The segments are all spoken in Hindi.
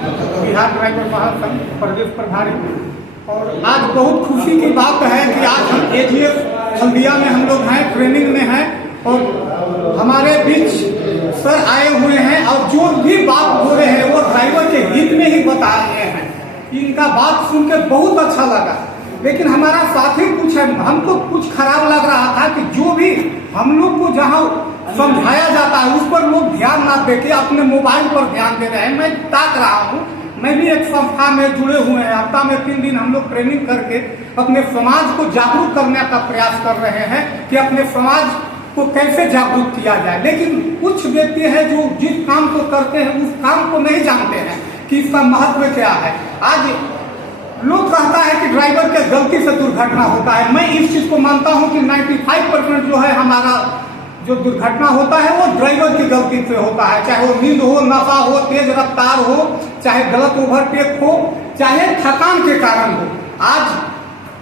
बिहार ड्राइवर महासंघ प्रदेश प्रभारी। और आज बहुत खुशी की बात है कि आज हम AGF हल्दिया में हम लोग हैं, ट्रेनिंग में हैं और हमारे बीच सर आए हुए हैं और जो भी बात हो रहे हैं वो ड्राइवर के हित में ही बता रहे हैं। इनका बात सुनकर बहुत अच्छा लगा, लेकिन हमारा साथी कुछ है, हमको कुछ खराब लग रहा था कि जो भी हम लोग को जहाँ समझाया जाता है उस पर लोग ध्यान ना देके अपने मोबाइल पर ध्यान दे रहे हैं। मैं ताक रहा हूँ, मैं भी एक संस्था में जुड़े हुए हैं, हफ्ता में 3 दिन हम लोग ट्रेनिंग करके अपने समाज को जागरूक करने का प्रयास कर रहे हैं कि अपने समाज को कैसे जागरूक किया जाए। लेकिन कुछ व्यक्ति है जो जिस काम को करते हैं उस काम को नहीं जानते हैं कि इसका महत्व क्या है। आज लोग कहता है कि ड्राइवर के गलती से दुर्घटना होता है। मैं इस चीज को मानता हूं कि 95% जो है हमारा जो दुर्घटना होता है वो ड्राइवर की गलती से होता है, चाहे वो नींद हो, नशा हो, तेज रफ्तार हो, चाहे गलत ओवरटेक हो, चाहे थकान के कारण हो। आज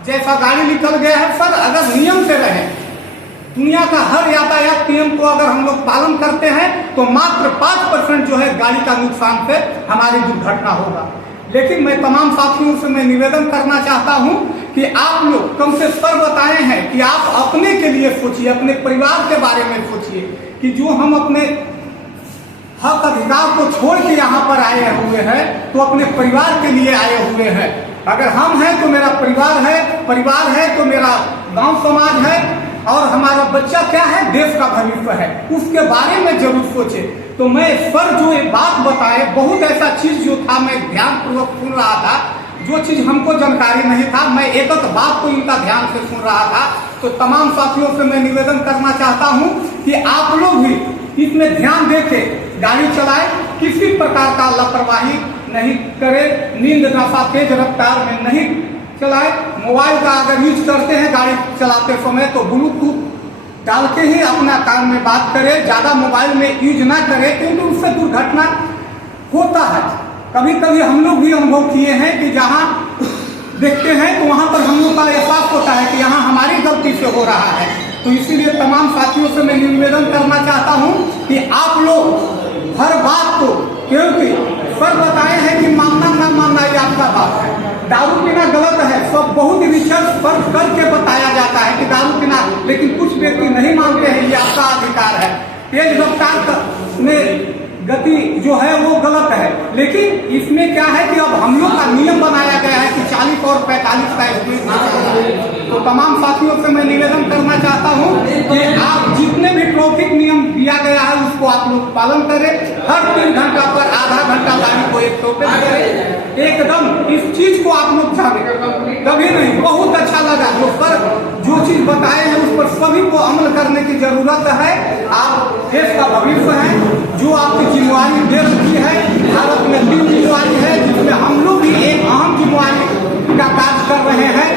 जैसा गाड़ी निकल गया है सर, अगर नियम से रहे, दुनिया का हर यातायात नियम को अगर हम लोग पालन करते हैं तो मात्र 5% जो है गाड़ी का नुकसान से हमारी दुर्घटना होगा। लेकिन मैं तमाम साथियों से मैं निवेदन करना चाहता हूं कि आप लोग कम से सर बताए हैं कि आप अपने के लिए सोचिए, अपने परिवार के बारे में सोचिए कि जो हम अपने हक अधिकार को छोड़ के यहाँ पर आए हुए हैं तो अपने परिवार के लिए आए हुए हैं। अगर हम हैं तो मेरा परिवार है तो मेरा गांव समाज है और हमारा बच्चा क्या है, देश का भविष्य है, उसके बारे में जरूर सोचे। तो मैं सर जो ये बात बताए, बहुत ऐसा चीज जो था मैं ध्यान पूर्वक सुन रहा था, जो चीज हमको जानकारी नहीं था, मैं एक बात को इनका ध्यान से सुन रहा था। तो तमाम साथियों से मैं निवेदन करना चाहता हूं कि आप लोग भी इसमें ध्यान देके गाड़ी चलाए, किसी प्रकार का लापरवाही नहीं करे, नींद नशा तेज रफ्तार में नहीं चलाए। मोबाइल का अगर यूज करते हैं गाड़ी चलाते समय तो ब्लूटूथ डाल के ही अपना कान में बात करें, ज्यादा मोबाइल में यूज ना करें, क्योंकि उससे दुर्घटना होता है। कभी कभी हम लोग भी अनुभव किए हैं कि जहाँ देखते हैं तो वहां पर हम लोग का एहसास होता है कि यहाँ हमारी गलती से हो रहा है। तो इसीलिए तमाम साथियों से मैं निवेदन करना चाहता हूँ कि आप लोग हर बात को, क्योंकि सर बताए हैं कि मानना ना मानना ये आपका बात है, दारू पीना गलत है, सब बहुत रिसर्च करके बताया जाता है कि दारू पीना, लेकिन कुछ व्यक्ति नहीं मानते हैं, ये आपका अधिकार है। तेज रफ्तार में गति जो है वो गलत है, लेकिन इसमें क्या है कि अब हम लोग का नियम बनाया गया है कि 40 और 45 का स्पीड। तो तमाम साथियों से मैं निवेदन करना चाहता हूं कि आप जितने भी ट्रैफिक नियम दिया गया है उसको आप लोग पालन करें। हर 3 घंटा पर आधा घंटा गाड़ी को एक टोपे करें। एकदम इस चीज को आप लोग जाने कभी नहीं, बहुत अच्छा लगा जो चीज बताए हैं उस पर सभी को अमल करने की जरूरत है। आप देश का भविष्य है, जो आपकी जिम्मेवारी दे रखी है, भारत में 3 जिम्मेवारी है जिसमें हम लोग भी एक अहम जिम्मेवारी का कार्य कर रहे हैं।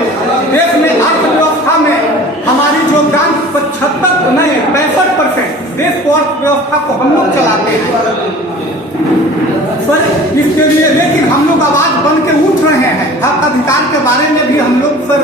देश में अर्थव्यवस्था में हमारी योगदान 65% देश को अर्थव्यवस्था को हम लोग चलाते हैं सर। इसके लिए लेकिन हम लोग आवाज बन के उठ रहे हैं, हक अधिकार के बारे में भी हम लोग सर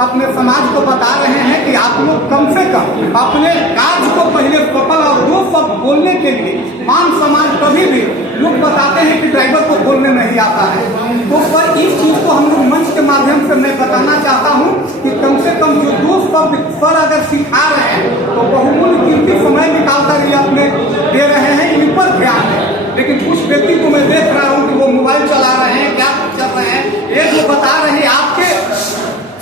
अपने समाज को बता रहे हैं कि आप लोग कम से कम अपने कार्य को पहले सफल और 2 शब्द बोलने के लिए मान सम्मान, कभी भी लोग बताते हैं कि ड्राइवर को बोलने नहीं आता है। तो पर इस चीज को हम लोग मंच के माध्यम से मैं बताना चाहता हूं कि कम से कम जो 2 शब्द सर अगर सिखा रहे हैं तो बहुमूल्य कीमती समय निकालकर ये अपने दे रहे हैं, इन पर ध्यान है। लेकिन कुछ व्यक्ति को मैं देख रहा हूँ कि वो मोबाइल चला रहे हैं, क्या चल रहे हैं, ये जो बता रहे हैं आपके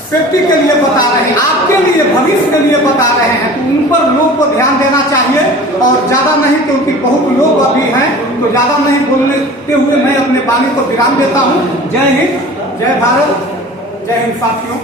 सेफ्टी के लिए बता रहे हैं, आपके लिए भविष्य के लिए बता रहे हैं, तो उन पर लोग को ध्यान देना चाहिए और ज्यादा नहीं, क्योंकि बहुत लोग अभी हैं, तो ज्यादा नहीं बोलते हुए मैं अपने वाणी को विराम देता हूँ। जय हिंद, जय भारत, जय हिंद साथियों।